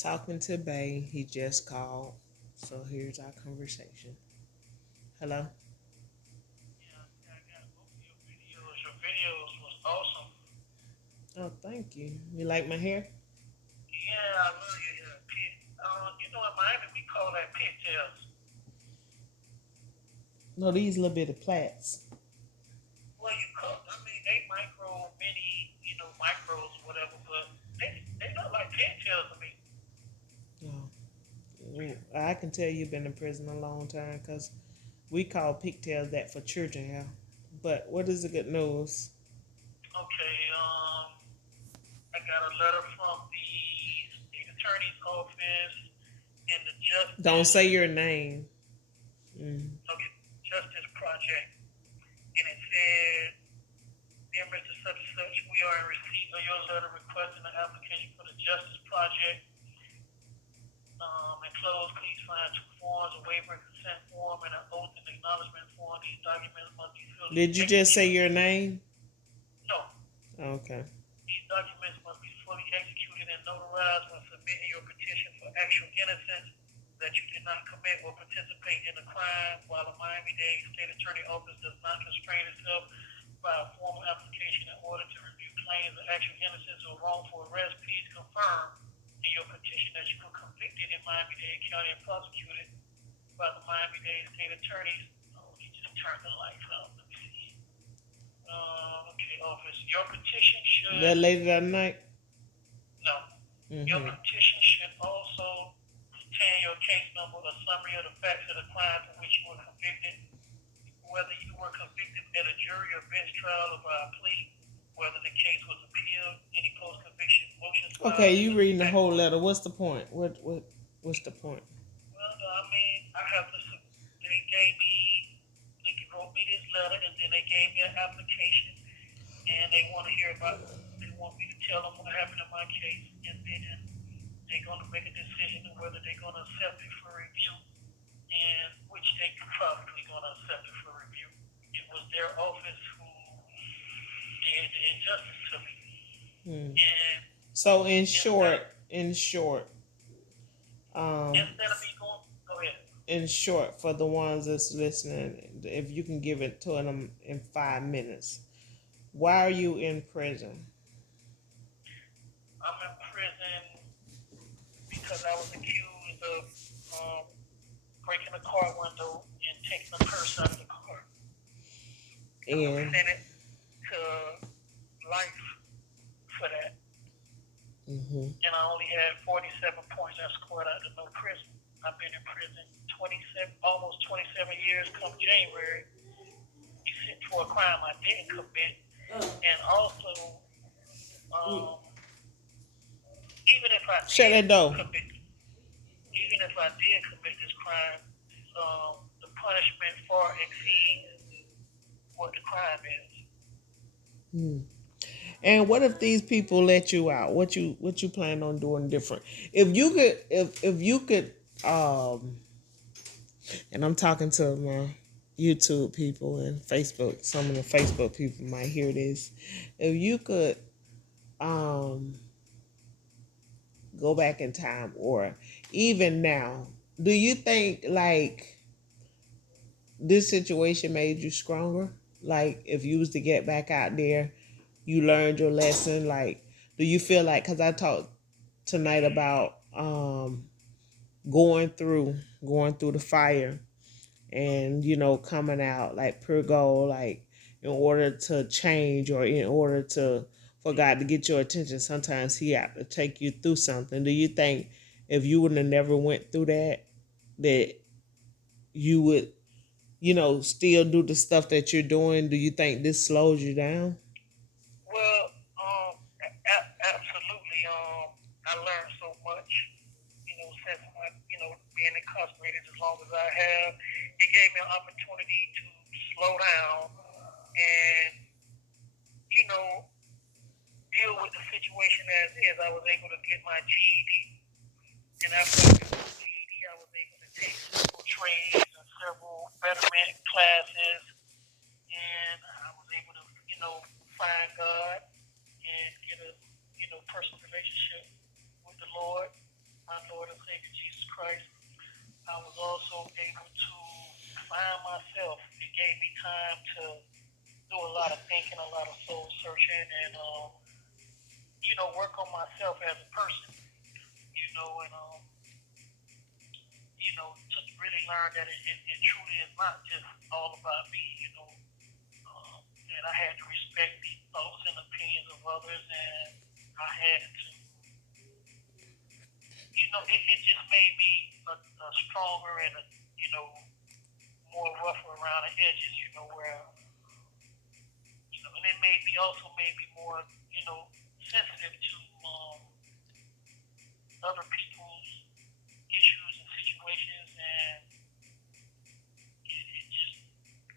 Talking to Bay. He just called. So here's our conversation. Hello? Yeah, I got both of your videos. Your videos was awesome. Oh, thank you. You like my hair? Yeah, I love your pit. In Miami we call that pigtails. No, these little bit of plaits. Well, they micro, mini, micros or whatever, but they look like pigtails to me. Oh, I can tell you've been in prison a long time because we call pigtails that for children here. But what is the good news? Okay, I got a letter from the state attorney's office and the Don't justice, say your name. Mm. okay, justice project, and it said, dear Mr. Such and Such, we are in receipt of your letter requesting an application for the justice project. Enclosed, please find two forms, a waiver and consent form, and an oath and acknowledgement form. These documents must be filled and Did you just say executed. your name? No, Okay. these documents must be fully executed and notarized when submitting your petition for actual innocence, that you did not commit or participate in a crime, while the Miami-Dade State Attorney Office does not constrain itself by a formal application in order to review claims of actual innocence or wrongful arrest. Please confirm in your petition that you were convicted in Miami-Dade County and prosecuted by the Miami-Dade State Attorney's. Oh, he just turned the lights out. Let me see. Okay, office. Your petition should That lady that night? no. Your Mm-hmm. petition should also contain your case number, a summary of the facts of the crime for which you were convicted, whether you were convicted at a jury or bench trial or by a plea, whether the case was appealed, any post-conviction motions Okay, filed in you the reading the back. whole letter. What's the point? What's the point? Well, I have to. They gave me. They wrote me this letter, and then they gave me an application, and they want to hear about. They want me to tell them what happened in my case, and then they're going to make a decision on whether they're going to accept it for review, and which they probably going to accept it for review. It was their office who did the injustice to me, Hmm. and So instead of in short, um, instead of me going, go ahead. in short, for the ones that's listening, if you can give it to them in 5 minutes, why are you in prison? I'm in prison because I was accused of um, breaking a car window and taking a purse out of the car. I was And sentenced to life for that, mm-hmm. and I only had 47 points. I scored out of no prison. I've been in prison 27, almost 27 years. Come January, be sent for a crime I didn't commit, and also, um, even if I Shut did that door. commit, even if I did commit this crime, the punishment far exceeds what the crime is. Hmm. And what if these people let you out? What you plan on doing different? If you could and I'm talking to my YouTube people and Facebook, some of the Facebook people might hear this. If you could um go back in time or even now, do you think like this situation made you stronger? Like if you was to get back out there, you learned your lesson. Like, do you feel like? Because I talked tonight about going through going through the fire and coming out like pure gold, like in order to change or in order to for God to get your attention, sometimes He have to take you through something. Do you think if you would have never went through that you would still do the stuff that you're doing? Do you think this slows you down? Well, absolutely. I learned so much, since being incarcerated as long as I have. It gave me an opportunity to slow down and, you know, deal with the situation as is. I was able to get my GED, and after I got my GED, I was able to take several trades and several betterment classes, and I was able to, find God and get a, personal relationship with the Lord. my Lord and Savior Jesus Christ, I was also able to find myself. It gave me time to do a lot of thinking, a lot of soul searching, and work on myself as a person. And to really learn that it truly is not just all about me. That I had to respect the thoughts and opinions of others, and I had to, it just made me a stronger and more rougher around the edges. Where and it made me more sensitive to other people's issues and situations, and it just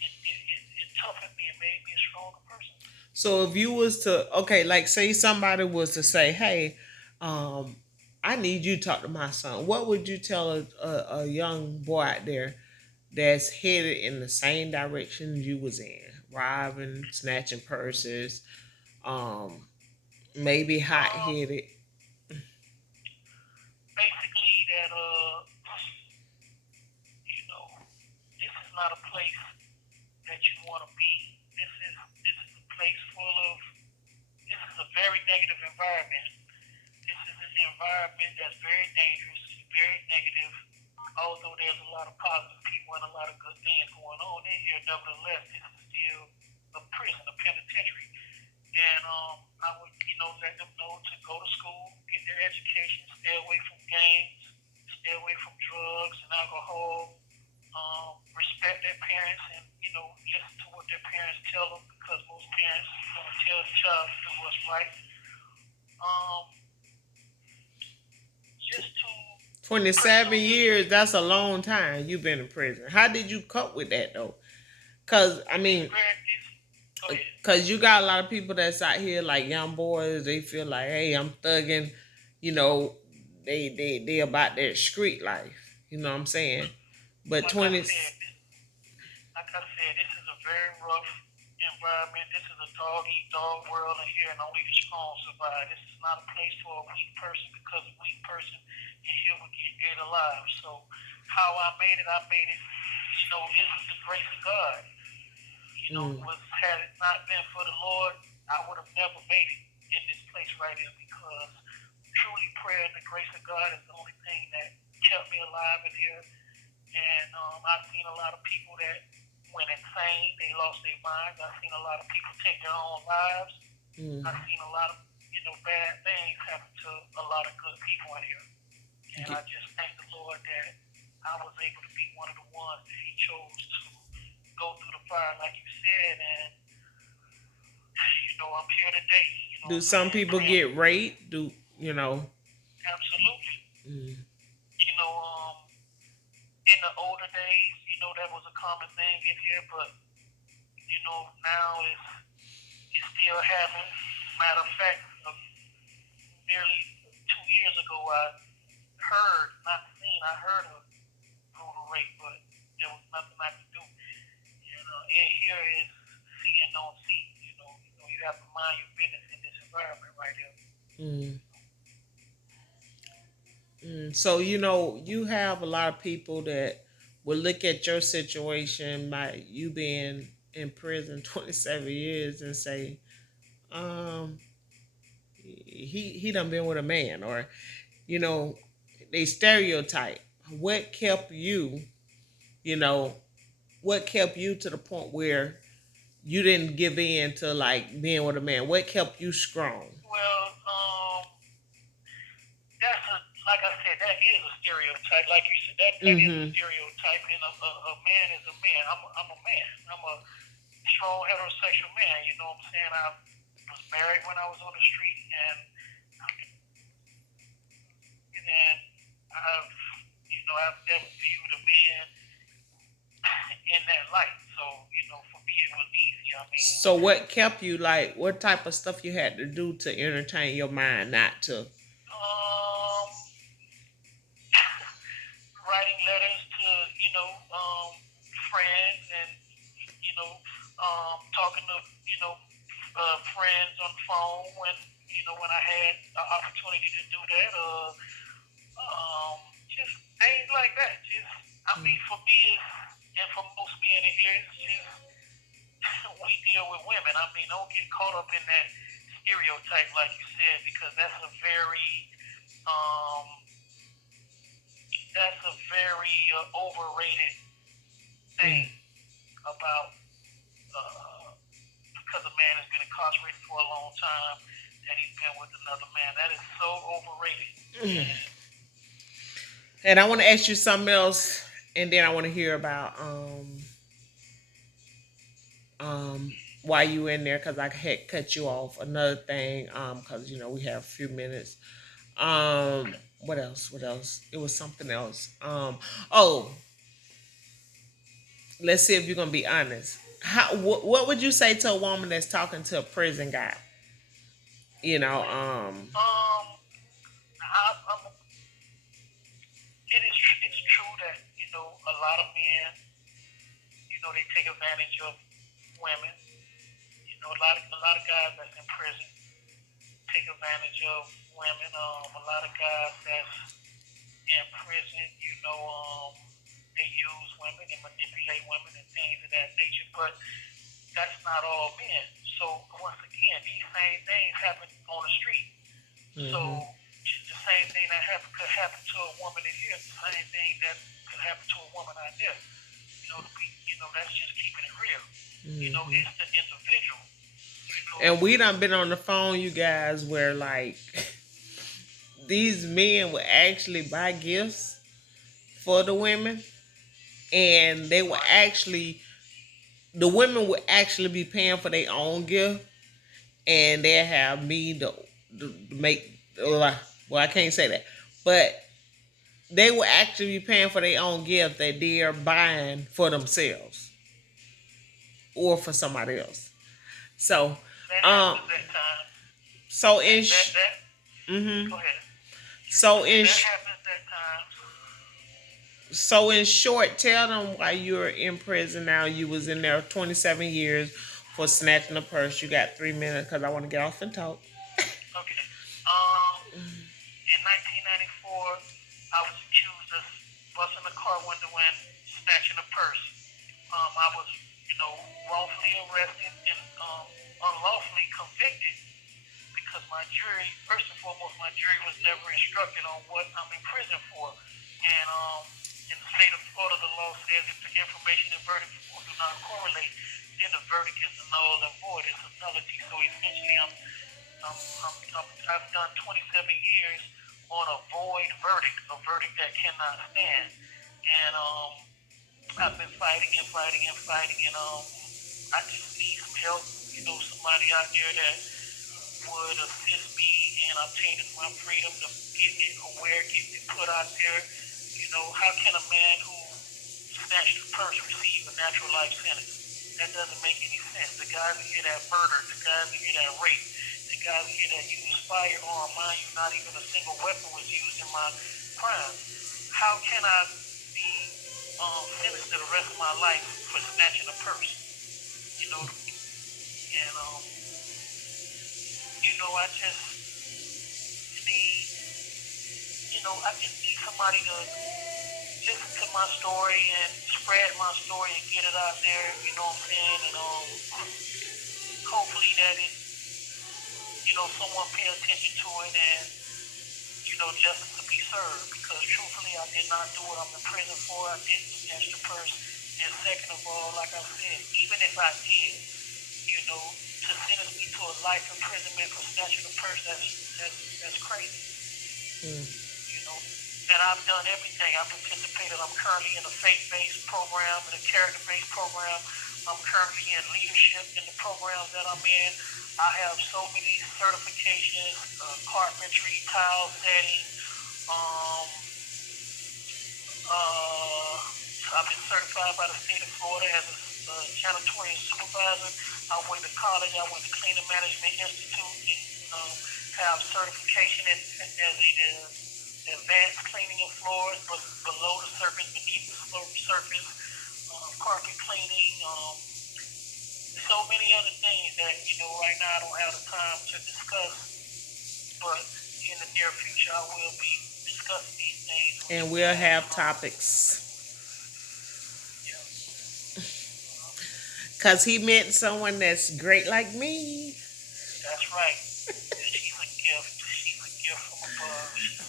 it toughened me and made me a stronger person. So if you was to, okay, like say somebody was to say, hey, I need you to talk to my son, what would you tell a young boy out there that's headed in the same direction you was in, robbing, snatching purses, um, maybe hot Um, headed? Basically, that this is not a place that you want to be. This is a place full of. This is a very negative environment. This is an environment that's very dangerous, very negative. Although there's a lot of positive people and a lot of good things going on in here, nevertheless, this is still a prison, a penitentiary. And I would, let them know to go to school, get their education, stay away from games, stay away from drugs and alcohol, respect their parents, and listen to what their parents tell them, because most parents don't tell the child to do what's right. Um, just to 27 pursue years, that's a long time you've been in prison. How did you cope with that though? Because, I mean, go ahead. because you got a lot of people that's out here like young boys, they feel like, hey, I'm thugging, you know, they about that street life. You know what I'm saying? But Like I 20, said, this is a very rough environment. This is a dog eat dog world in here, and only the strong survive. This is not a place for a weak person, because a weak person in here would get ate alive. So how I made it. This is the grace of God. mm, Had it not been for the Lord, I would have never made it in this place right here, because truly prayer and the grace of God is the only thing that kept me alive in here. And I've seen a lot of people that went insane. They lost their minds. I've seen a lot of people take their own lives. mm, I've seen a lot of, bad things happen to a lot of good people in here. And I just thank the Lord that I was able to be one of the ones that He chose to go through the fire, like you said. And, I'm here today. do some people Praying. get raped? Do you know? Absolutely. Mm, In the older days, that was a common thing in here, but now it still happens. Matter of fact, nearly 2 years ago, I heard of brutal rape, but there was nothing I could do. And here is see and don't see. You have to mind your business in this environment right here. mm, So you have a lot of people that will look at your situation by you being in prison 27 years and say, um, he done been with a man, or you know, they stereotype. What kept you, you know, what kept you to the point where you didn't give in to like being with a man? What kept you strong? Well, like I said, that is a stereotype. Like you said, that is a Mm-hmm. stereotype, and a man is a man. I'm a man. I'm a strong heterosexual man. You know what I'm saying? I was married when I was on the street, and I've never viewed a man in that light. So for me, it was easy. I mean, So what kept you, like what type of stuff you had to do to entertain your mind not to? um, writing letters to friends, and talking to friends on the phone when I had the opportunity to do that. Just things like that. Just, I mean, for me, and for most men in here, it's just we deal with women. I mean, don't get caught up in that stereotype, like you said, because um, that's a very overrated thing Mm. about uh, because a man has been incarcerated for a long time and he's been with another man. That is so overrated. And And I want to ask you something else, and then I want to hear about um why you in there because I had cut you off. Another thing, because we have a few minutes. What else? What else? It was something else. Oh, let's see if you're gonna be honest. What would you say to a woman that's talking to a prison guy? You know, I'm, it's true that a lot of men they take advantage of women. A lot of guys that's in prison take advantage of women. A lot of guys that's in prison, they use women and manipulate women and things of that nature. But that's not all men. So once again, these same things happen on the street. So mm-hmm. the same thing that could happen to a woman in here, the same thing that could happen to a woman out there. That's just keeping it real. Mm-hmm. It's the individual. And we done been on the phone, you guys, where like these men would actually buy gifts for the women, and they would Right. actually, the women would actually be paying for their own gift, and they have me to make. Well, I can't say that, but they will actually be paying for their own gift that they are buying for themselves or for somebody else. So, That um, happens at times. so That in, that that. mm-hmm. Go ahead. I so said in, that happens at times. so in short, tell them why you're in prison now. You was in there 27 years for snatching a purse. You got 3 minutes because I want to get off and talk. Okay. In 1994, I was accused of busting a car window and snatching a purse. I was, wrongfully arrested and unlawfully convicted because my jury, first and foremost, my jury was never instructed on what I'm in prison for. And in the state of Florida, the law says if the information and verdict do not correlate, then the verdict is null and void. It's a nullity. So essentially, I've done 27 years on a void verdict, a verdict that cannot stand. And I've been fighting and fighting and fighting, and I just need some help. Somebody out there that would assist me in obtaining my freedom to get it aware, get it put out there. How can a man who snatched the purse receive a natural life sentence? That doesn't make any sense. The guys in here that murdered, the guys in here that raped, the guys in here that used firearm, mind you, not even a single weapon was used in my crime. How can I be sentenced to the rest of my life for snatching a purse? And I just need, I just need somebody to listen to my story and spread my story and get it out there. You know what I'm saying? And hopefully that it, someone pay attention to it and justice to be served. Because truthfully, I did not do what I'm in prison for. I didn't snatch the purse. And second of all, like I said, even if I did, to sentence me to a life imprisonment for snatching a purse, that's crazy. Mm. And I've done everything. I participated. I'm currently in a faith-based program, in a character-based program. I'm currently in leadership in the programs that I'm in. I have so many certifications, carpentry, tile setting. Um, I've been certified by the state of Florida as a janitorial supervisor. I went to college. I went to Cleaning Management Institute and have certification as advanced cleaning of floors, but below the surface, beneath the surface, carpet cleaning, so many other things that right now I don't have the time to discuss, but in the near future I will be discuss these things. And we'll have topics. Yeah. Because he met someone that's great like me. That's right. She's a gift. She's a gift from above. She's a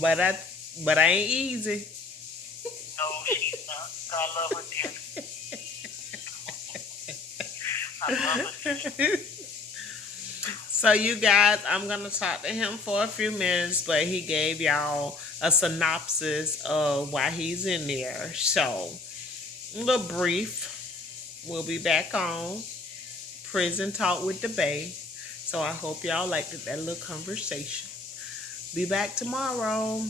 sweetheart. But I ain't easy. No, she's not. I love her dearly. I love her dearly. So you guys, I'm gonna talk to him for a few minutes, but he gave y'all a synopsis of why he's in there. So a little brief. We'll be back on Prison Talk with the Bay. So I hope y'all liked that little conversation. Be back tomorrow.